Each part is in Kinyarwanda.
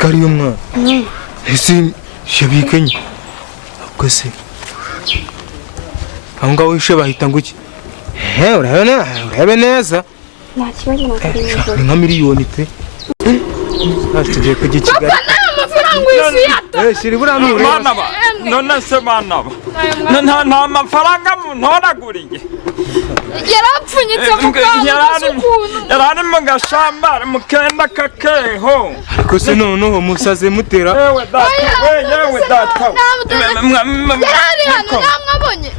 Sikari y'umwana. Ese shabikanye. Ubwo se. Aho ngaho wishe bahita ngo iki? Urebe neza. Nta kibazo nakubwira. Nka miliyoni pe. Tugiye kujya Kigali. Papa amafaranga y'isiyata. Shiri buramure. Mwana ba. None se mwana ba. Nta mafaranga ntoraguriye. Yarapfunyitse mu kantu. Yarari mu gashamba mu kenda kakeho. Ariko se noneho musaze mutera. Yewe data. Yarari hano namwabonye.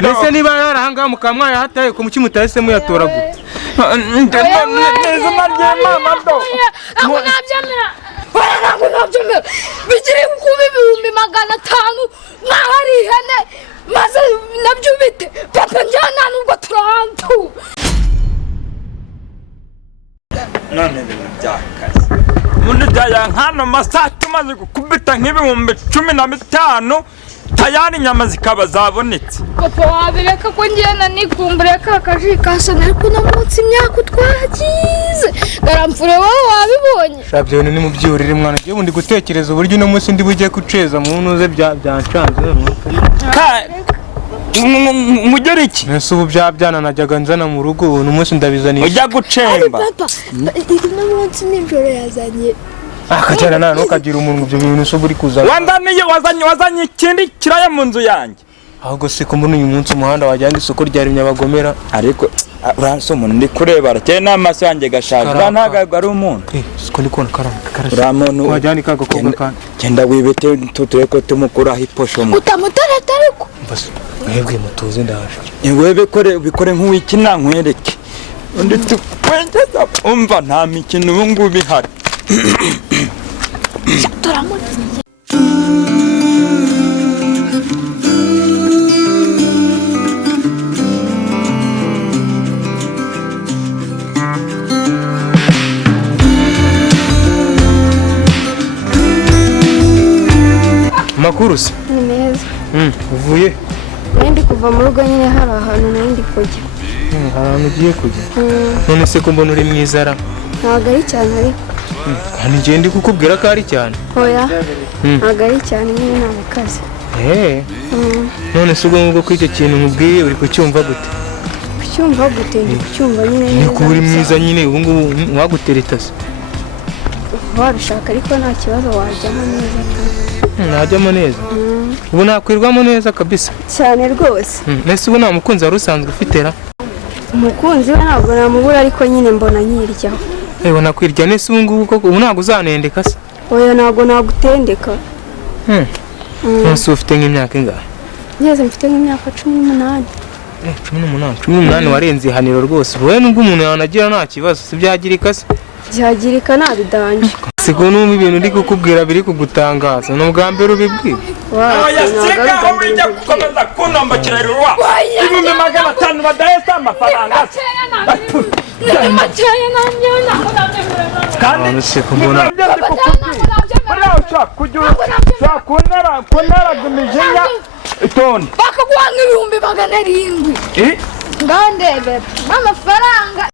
Mbese niba yarahanga mukamwa yahataye ku muki mutahise muyatoragura. Neza maryema do. Ako nabyamera. Ako nabyamera. Bigire kuba 500 nk'ahari ihene maze nabyo bite. Papa njyana nubwo turantu. None byakaze. Umuntu byaya nkano masatu maze gukubita nk'ibihumbi 15 tayari nyama zikaba zabonetse. Papa wabireka ko njyana nikumbure kakaji kasana ariko namutse imyaka twagize. Garamfure wowe wabibonye. Shabyo ni mu byurire mwana giye bundi gutekereza uburyo no munsi ndi bugiye kuceza mu ntuze byancanze none. Mugere iki? Nese ubu byabyana najyaga nzana mu rugo uno munsi ndabizaniye. Ujya gucemba. Papa, ino munsi nijoro yazanye. Akajyana nano kagira umuntu byo bintu so buri kuzana. Wandaniye wazanye ikindi kiraye mu nzu yanjye. Ahubwo se ko mbona uyu munsi umuhanda wajyana isoko ryari abagomera. Ariko uranso umuntu ndi kureba cyane n'amaso yanjye gashaje. Ntago ari umuntu. Siko ndi kubona karashe. Uramuntu wajyana ikagakobwa kandi. Genda wibete tutureko tumukura hiposho mu. Utamutarata ariko. Bas mwebwe mutuze ndaje. Yewe bikore nk'uwikina nkwereke. Undi tukwengeza umva nta mikino ubu ngubu ihari. Makuru se? Ni meza. Uvuye? Ndi kuva mu rugo nyine hari ahantu nandi kujya. Ahantu ugiye kujya? None se ko mbona uri mwizara? Ntabwo ari cyane ariko. Hano ngiye ndi kukubwira ko ari cyane. Oya. Ntabwo ari cyane nyine nabakaze. None se ubwo ngubwo ko icyo kintu mubwiye uri kucyumva gute? Kucyumva gute? Ndi kucyumva nyine. Ni ko uri mwiza nyine ubu ngubu wagutereta se? Warashaka ariko nta kibazo wajyamo neza kandi. Najyamo neza? Ubu nakwirwamo neza kabisa. Cyane rwose. Nese ubu nta mukunzi wari usanzwe ufitera? Umukunzi we ntabwo namubura ariko nyine mbona nyiryaho. Ewe nakwirya nese ubu ngubu koko ubu ntabwo uzanendeka se? Oya ntabwo nagutendeka. Nese ufite nk'imyaka ingahe? Ngeze mfite nk'imyaka 18. 18 warenze ihaniro rwose. Wowe nubwo umuntu yanagira nta kibazo si byagirika se? Byagirika nabidanje. Siko numva ibintu ndi kukubwira biri kugutangaza no bwa mbere ubibwira. Oya sika aho ujya gukomeza kunombakira ruwa. 500 badahesa amafaranga. Kandi siko mbona. Buriya ushaka kujya kunera gumijinya itoni. Bakaguhanga 700. Ngandebe amafaranga.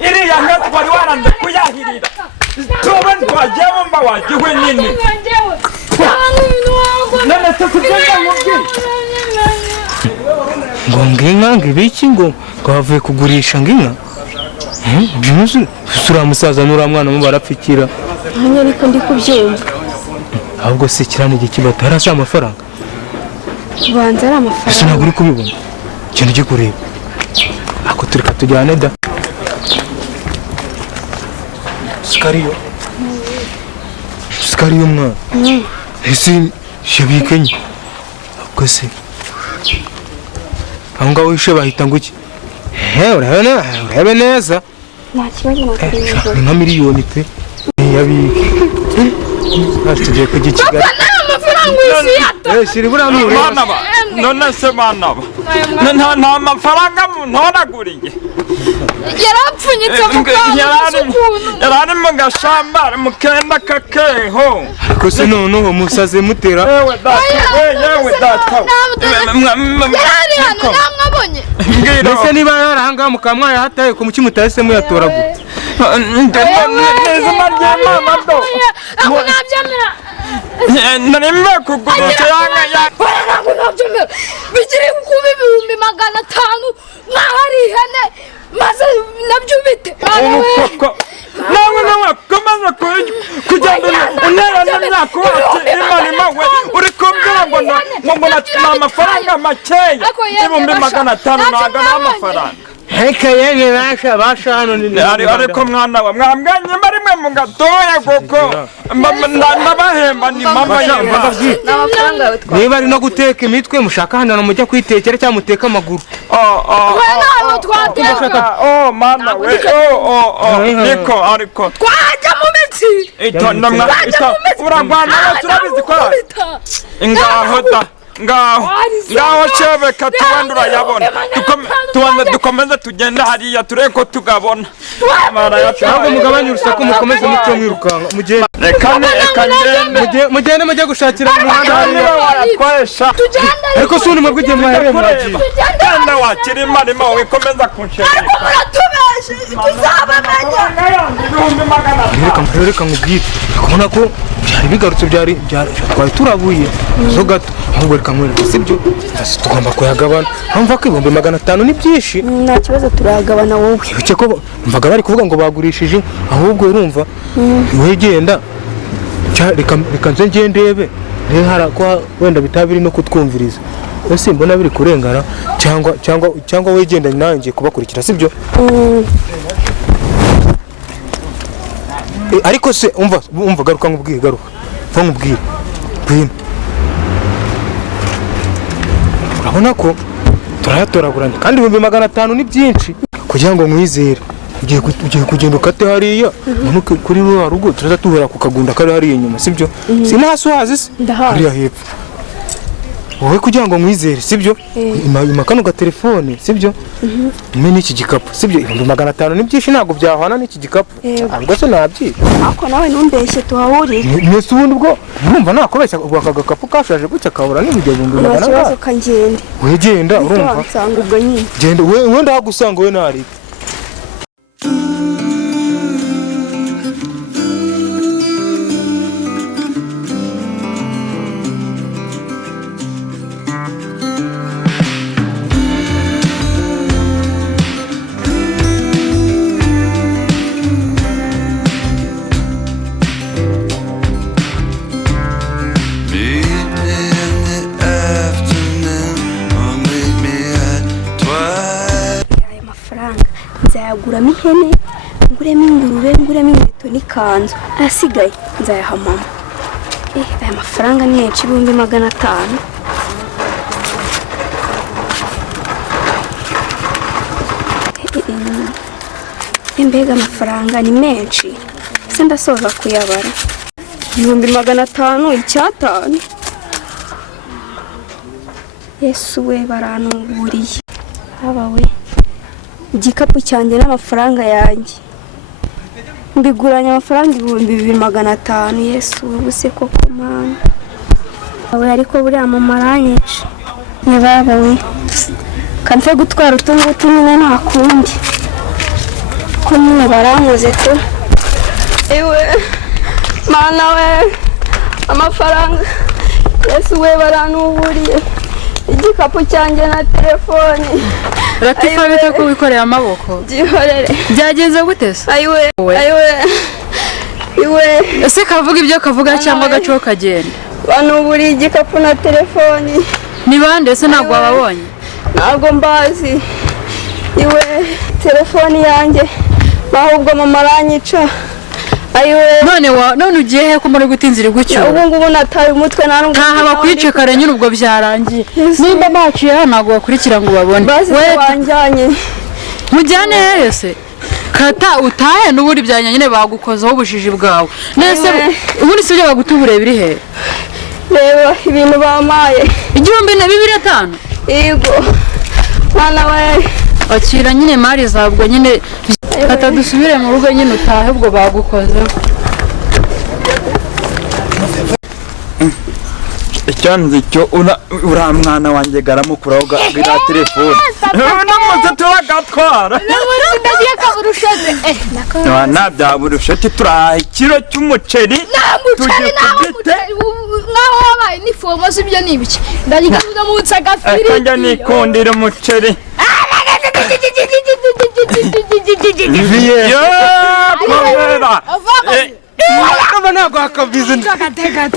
Iriya nka wari waranze kuyahirira tuba twagiye mba wagiwe nini none se kugenda mubwi ngo nginga ngibiki ngo bavuye kugurisha nginga sura musaza nura mwana mu barapfikira hanya ariko ndi kubyumva ahubwo se kirane gikibata harasa amafaranga banza ari amafaranga ese ntabwo uri kubibona cyane cyo kureba ako tureka tujyane da sikariyo mwana ese shabikanye ubwo se aho ngaho wishe bahita ngo iki urebe neza nta kibazo nakubwira ni nka miliyoni pe yabike tugiye kujya Kigali amafaranga y'isiyata shiri buramure none se bana ba nta mafaranga ntoraguriye yarapfunyitse mu kantu yarari mu gashamba mu kenda kakeho ariko se noneho musaze mutera yewe data yarari hano namwabonye mbese niba yarahanga mukamwaya hataye ku muki mutahise muyatoragura n'izina ry'Imana do ako nabyemera narimbe kugurutse ntabwo nabyemera bigire kuba 500 nk'aho ari ihene maze nabyo bite nawe komaze kugenda untera n'imyaka wacu Imana we uri kumbwira ngo amafaranga makeya 500 ntabwo n'amafaranga heka yenge basha hano ni ariko mwana wa mwambwanye marimwe mu gatoya koko nabahemba ni mama n'amafaranga niba ari no guteka imitwe mushaka hano mujya kwitekera cyangwa muteka amaguru ntabwo twateka mana we niko ariko twajya mu mitsi uragwana wese urabizi ko ngaho da ngaho chebeka tuwandi urayabona dukomeze tugenda hariya tureko tugabona ntabwo mugabanye urusaku mukomeze mucyo mwirukanga mugende mujye gushakira mu muhanda hariya ariko si undi mwebwe igihe mwahereye mwagiye genda wakira Imana wikomeza kunshaka ariko muratubeshe tuzabamenya reka nkubwire kubona ko byari bigarutse twari turabuye zo gato ahubwo reka nkwereke sibyo tugomba kuyagabana mpamva ko 500 ni byinshi nta kibazo turagabana wowe bice ko mvaga bari kuvuga ngo bagurishije ahubwo urumva wegenda reka nze ngendebe ko wenda bitabiri no kutwumviriza ese mbona biri kurengana cyangwa wegenda nanjye kubakurikira sibyo ariko se umva garuka nkubwire bwino urabona ko turayatoraguranye kandi 500 ni byinshi kugira ngo mwizere ugiye kugenda ukate hariya umanuke kuri ruwa rugo turaza tuhera ku kagunda kari hariya inyuma sibyo sinasi wazi se hariya hepfo wowe kugira ngo mwizere sibyo ima kano ga telefone sibyo mwe n'iki gikapu sibyo 500 ni byinshi ntabwo byahwana n'iki gikapu ahubwo se nabyi ako nawe numbeshye tuhahurire mwese ubundi bwo numva nakobeshya ubwo aka gakapu kashaje gutya kabura n'ibyo 500 kibazo kangende wegenda urumva nsanga ubwo nyine genda we ndagusanga we nari nzayaguramo ihene nguremo ingurube nguremo inkweto n'ikanzu asigaye nzayaha mama aya mafaranga ni menshi 500 mbega amafaranga ni menshi se ndasoza kuyabara 500 icyatanu Yesu we baranuburiye aba we igikapu cyanjye n'amafaranga yanjye mbiguranye amafaranga 2500 Yesu ubuse koko mana awe ariko buriya mama aranyica ni baba we kanfe gutwara utungutu nyine nta kundi ko nyine barankoze to ewe mana we amafaranga Yesu we baranuburiye igikapu cyanjye na telefone Ratifa bite ko wikoreye amaboko gihorere byageze gute se ayiwe ese kavuga ibyo kavuga cyangwa gaco kagenda bano buri igikapu na telefone ni bande se ntabwo wababonye ntabwo mbazi iwe telefone yanjye ahubwo mama aranyica none ugiye he ko muri gutinzira gucyo ubu ngubu nataye umutwe ntaha bakwice kare nyine ubwo byarangiye nimba baciye hano ntabwo bakurikira ngo babone wanjyanye mujyane hehe se kata utahe n'ubundi byanya nyine bagukozaho ubujiji bwawe nese ubundi sibyo bagutubure biri he reba ibintu bamaye 1250. yego mwana we akira nyine mari zabwo nyine kata dusubire mu rugo nyine utahe ubwo bagukozeho. icyanze cyo ura mwana wanjye garamukuraho gira telefone namaze turagatwara ndagiye kaburushete nabyaburushete turaha ikiro cy'umuceri tujye kubite ngaho wabaye n'ifomo z'ibyo nibiki ndagiye kuzamutsa gafiri kanja nikondira umuceri yo komera Kama ntabwo hakabizi amafaranga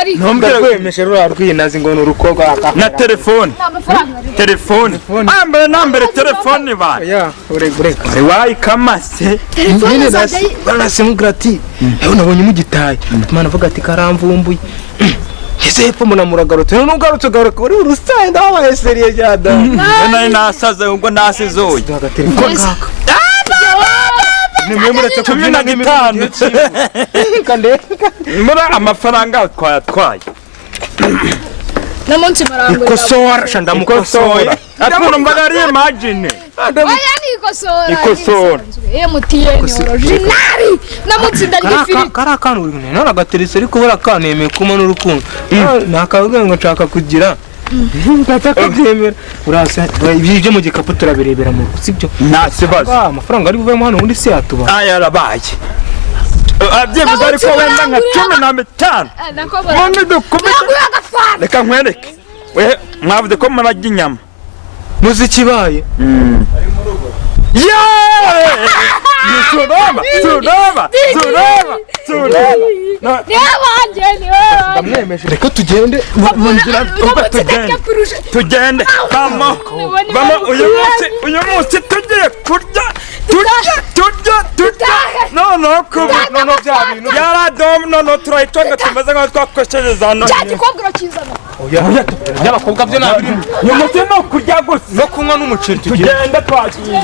ari ntumbwire kwemesha rura rwinazi ngo n'urukobwa na telefone ambere telefone ba ya ureka ari wayikamase nyine nasi mugrati eho nabonye mugitaye Imana avuga ati karamvumbuye ese hepfo munamuragarutse n'ugarutse garuka uri urusaye ndabaye seriye jada nari nasaze ubwo nasizoye telefone kaka nimwemuretse kubyina n'itanu kande mura amafaranga twayatwaye namunsi marangwe ikosora shanda mukosora atuna mbagari imagine aya ni ikosora MTN original namunsi ndagifiri karakanu uri none agaterese ariko hora kanemeye kuma n'urukundo nakavuga ngo nshaka kugira Ndatakwemera urasa ibyo mu gikapu turabirebera mu sibyo nta kibazo amafaranga ari buvemo hano undi se yatuba ayarabaye abyevuze ariko wenda nka 15 none dukubita reka nkwereke we mwavuze ko murajya inyama muzikibaye ndamwemeje reka tugende tugende vamo uyu munsi tugiye kurya no kuba no bya bintu yaradom no turayitonga tumeze nka twakoshereza hano cyakikobwiro kizana oya y'abakobwa byo nabiri no kurya gusa no kunywa n'umuceri tugende twagiye